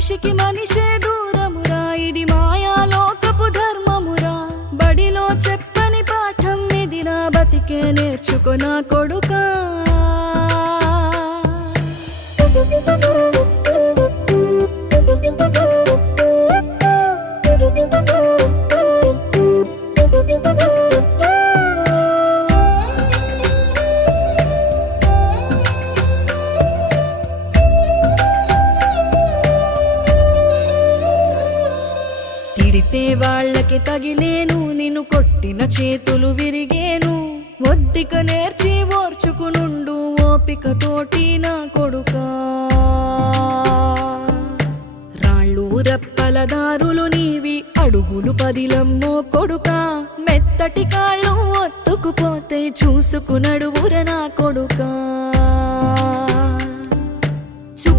మనిషికి మనిషే దూరమురా, ఇది మాయాలోకపు ధర్మమురా. బడిలో చెప్పని పాఠం ఇదిరా, బతికే నేర్చుకో నా కొడుకా. తిడితే వాళ్ళకి తగిలేను, నిన్ను కొట్టిన చేతులు విరిగేను. ఒద్దిక నేర్చి ఓర్చుకునుండు ఓపికతోటి నా కొడుకా. రాళ్ళు రప్పల దారులు నీవి, అడుగులు పదిలమ్మో కొడుకా. మెత్తటి కాళ్ళు ఒత్తుకుపోతే చూసుకునడువుర నా కొడుకా.